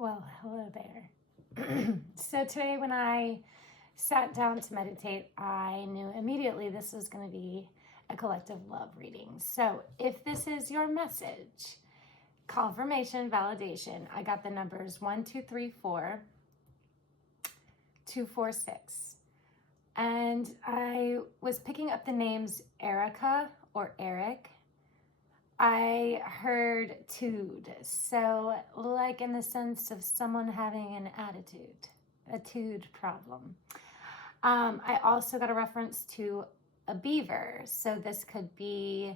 Well, hello there. So today when I sat down to meditate, I knew immediately this was going to be a collective love reading. So if this is your message, confirmation, validation, I got the numbers 1, 2, 3, 4, 2, 4, 6. And I was picking up the names Erica or Eric. I heard tude, so like in the sense of someone having an attitude, a tude problem. I also got a reference to a beaver, so this could be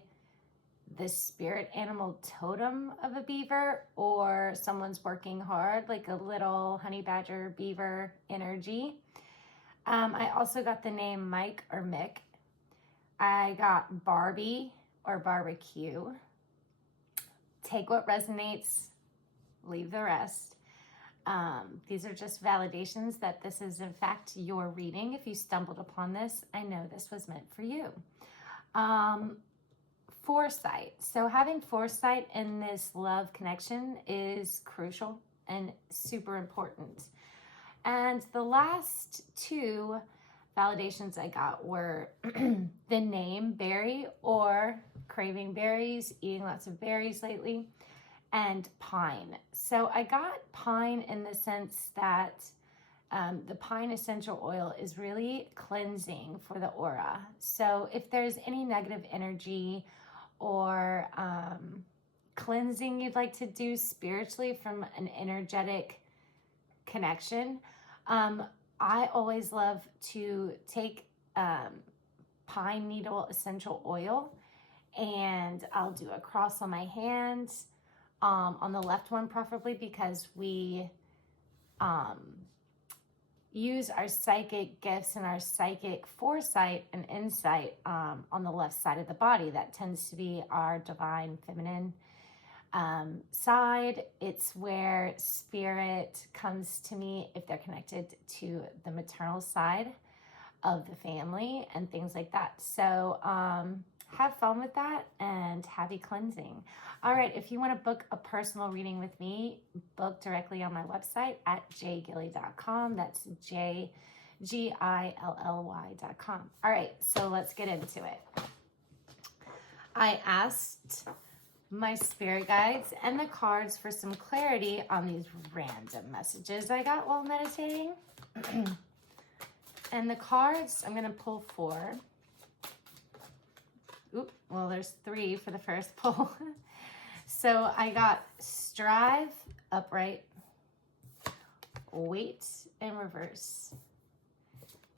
the spirit animal totem of a beaver, or someone's working hard, like a little honey badger beaver energy. I also got the name Mike or Mick. I got Barbie or barbecue. Take what resonates, leave the rest. These are just validations that this is in fact your reading. If you stumbled upon this, I know this was meant for you. Foresight. So having foresight in this love connection is crucial and super important. And the last two validations I got were the name Berry, or craving berries, eating lots of berries lately, and pine. So I got pine in the sense that the pine essential oil is really cleansing for the aura. So if there's any negative energy or cleansing you'd like to do spiritually from an energetic connection, I always love to take pine needle essential oil, and I'll do a cross on my hand, on the left one preferably, because we use our psychic gifts and our psychic foresight and insight on the left side of the body. That tends to be our divine feminine side. It's where spirit comes to me if they're connected to the maternal side of the family and things like that. So have fun with that and happy cleansing. All right, if you want to book a personal reading with me, book directly on my website at jgilly.com. That's JGILLY.com. All right, so let's get into it. I asked my spirit guides and the cards for some clarity on these random messages I got while meditating. And the cards, I'm going to pull 4. Well, there's 3 for the first pull. So I got strive, upright, wait in reverse,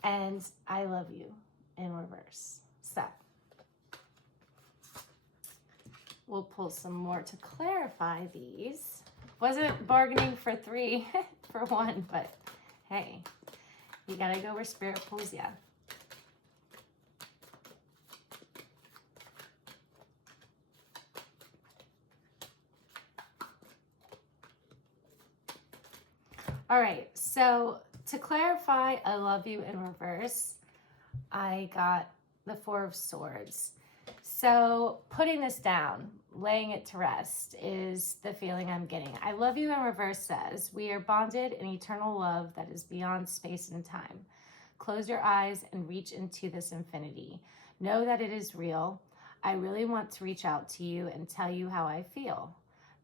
and I love you in reverse. So we'll pull some more to clarify these. Wasn't bargaining for 3 for 1, but hey, you gotta go where spirit pulls you. All right, so to clarify, I love you in reverse, I got the 4 of Swords. So putting this down, laying it to rest, is the feeling I'm getting. I love you in reverse says, we are bonded in eternal love that is beyond space and time. Close your eyes and reach into this infinity. Know that it is real. I really want to reach out to you and tell you how I feel.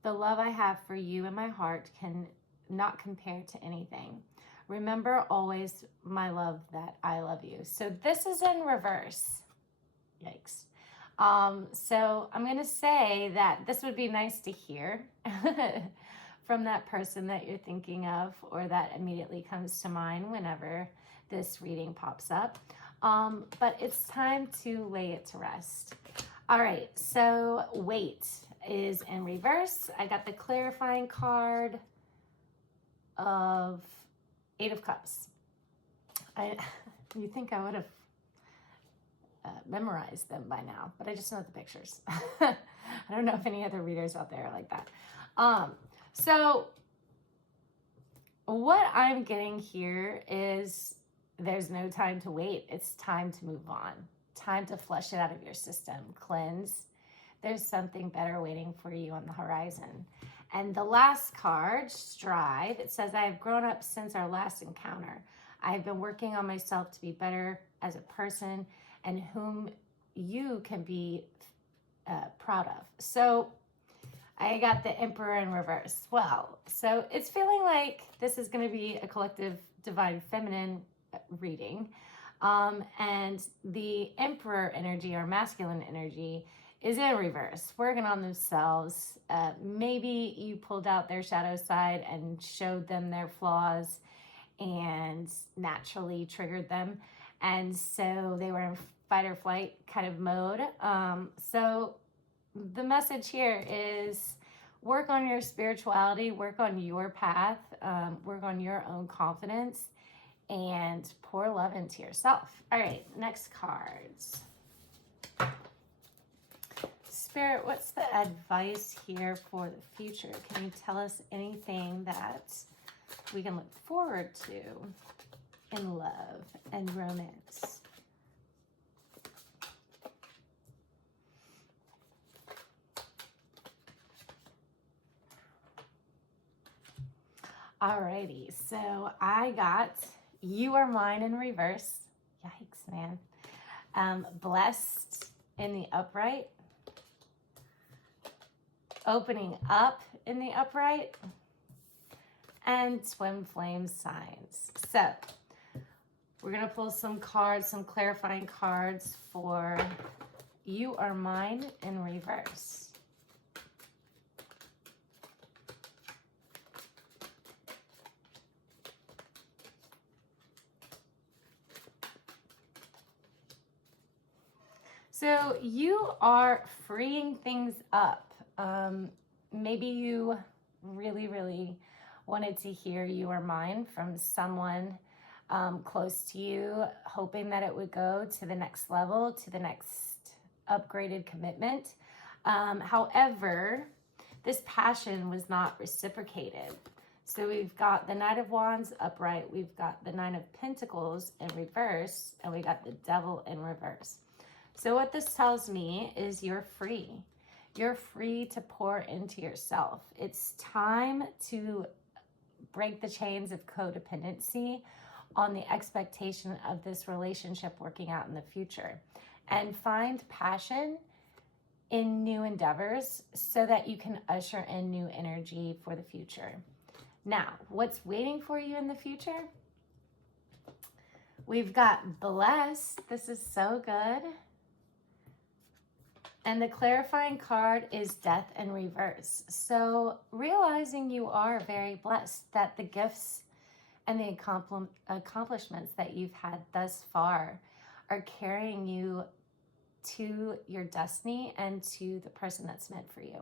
The love I have for you in my heart can not compare to anything. Remember always, my love, that I love you. So this is in reverse. Yikes. So I'm going to say that this would be nice to hear from that person that you're thinking of, or that immediately comes to mind whenever this reading pops up. But it's time to lay it to rest. All right, so wait is in reverse. I got the clarifying card of 8 of Cups. You think I would have memorized them by now, but I just know the pictures. I don't know if any other readers out there are like that. So what I'm getting here is there's no time to wait. It's time to move on. Time to flush it out of your system. Cleanse. There's something better waiting for you on the horizon. And the last card, Stride, it says, I have grown up since our last encounter. I have been working on myself to be better as a person and whom you can be proud of. So I got the Emperor in reverse. Well, so it's feeling like this is going to be a collective divine feminine reading. And the Emperor energy or masculine energy is in reverse, working on themselves. Maybe you pulled out their shadow side and showed them their flaws and naturally triggered them. And so they were in fight or flight kind of mode. So the message here is work on your spirituality, work on your path, work on your own confidence, and pour love into yourself. All right, next cards. Spirit, what's the advice here for the future? Can you tell us anything that we can look forward to in love and romance? Alrighty, so I got You Are Mine in reverse. Yikes, man. Blessed in the upright. Opening up in the upright. And twin flame signs. So we're going to pull some cards, some clarifying cards for You Are Mine in reverse. So you are freeing things up. Maybe you really wanted to hear You Are Mine from someone close to you, hoping that it would go to the next level, to the next upgraded commitment. However, this passion was not reciprocated. So we've got the Knight of Wands upright, we've got the Nine of Pentacles in reverse, and we got the Devil in reverse. So what this tells me is you're free. You're free to pour into yourself. It's time to break the chains of codependency on the expectation of this relationship working out in the future and find passion in new endeavors so that you can usher in new energy for the future. Now, what's waiting for you in the future? We've got blessed. This is so good. And the clarifying card is death in reverse. So realizing you are very blessed, that the gifts and the accomplishments that you've had thus far are carrying you to your destiny and to the person that's meant for you.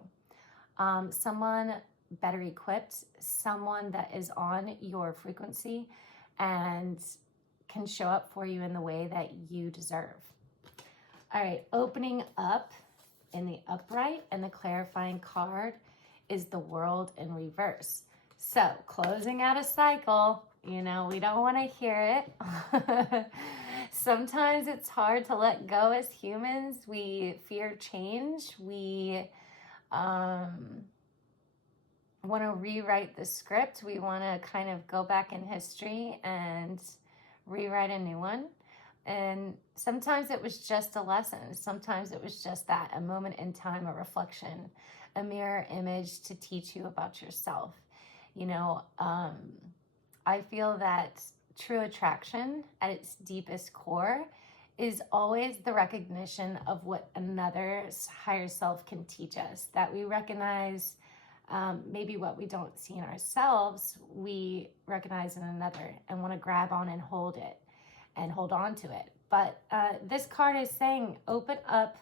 Someone better equipped, someone that is on your frequency and can show up for you in the way that you deserve. All right, opening up in the upright, and the clarifying card is the World in reverse. So closing out a cycle, you know, we don't want to hear it. Sometimes it's hard to let go as humans. We fear change. We want to rewrite the script. We want to kind of go back in history and rewrite a new one. And sometimes it was just a lesson. Sometimes it was just that, a moment in time, a reflection, a mirror image to teach you about yourself. You know, I feel that true attraction at its deepest core is always the recognition of what another higher self can teach us, that we recognize maybe what we don't see in ourselves, we recognize in another and want to grab on and hold it. And hold on to it. But this card is saying open up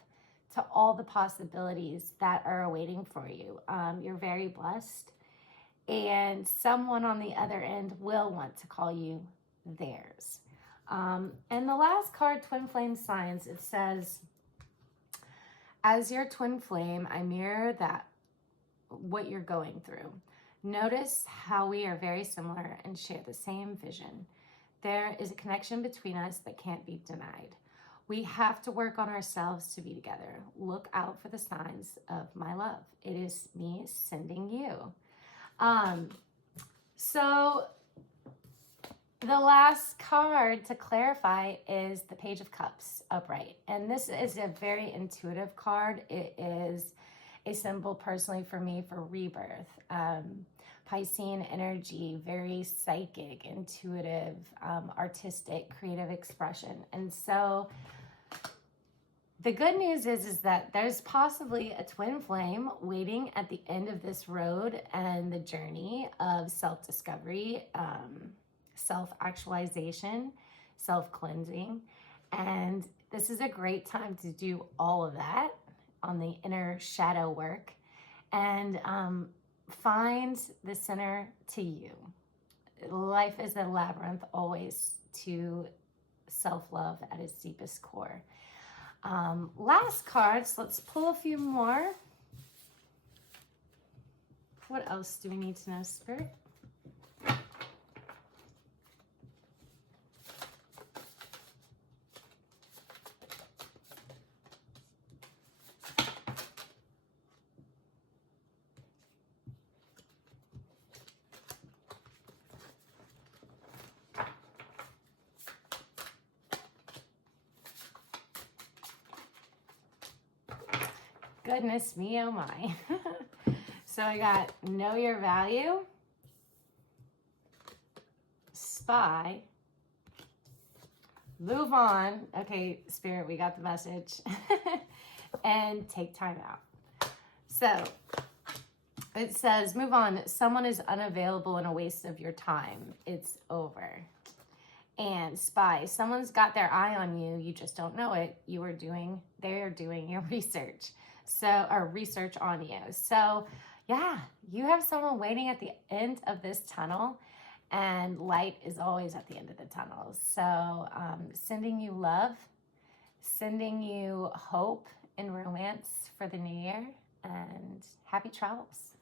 to all the possibilities that are awaiting for you. You're very blessed, and someone on the other end will want to call you theirs. And the last card, Twin Flame Signs, it says, as your twin flame, I mirror that what you're going through. Notice how we are very similar and share the same vision. There is a connection between us that can't be denied. We have to work on ourselves to be together. Look out for the signs of my love. It is me sending you. So the last card to clarify is the Page of Cups upright. And this is a very intuitive card. It is a symbol personally for me for rebirth. Piscean energy, very psychic, intuitive, artistic, creative expression. And so the good news is that there's possibly a twin flame waiting at the end of this road and the journey of self-discovery, self-actualization, self-cleansing. And this is a great time to do all of that on the inner shadow work and find the center to you. Life is a labyrinth always to self-love at its deepest core. Last cards, let's pull a few more. What else do we need to know, Spirit? Goodness me, oh my. So I got know your value, spy, move on. Okay, Spirit, we got the message. And take time out. So it says, move on. Someone is unavailable and a waste of your time. It's over. And spy, someone's got their eye on you. You just don't know it. They're doing your research. Or research on you. So yeah, you have someone waiting at the end of this tunnel, and light is always at the end of the tunnel. So sending you love, sending you hope and romance for the new year, and happy travels.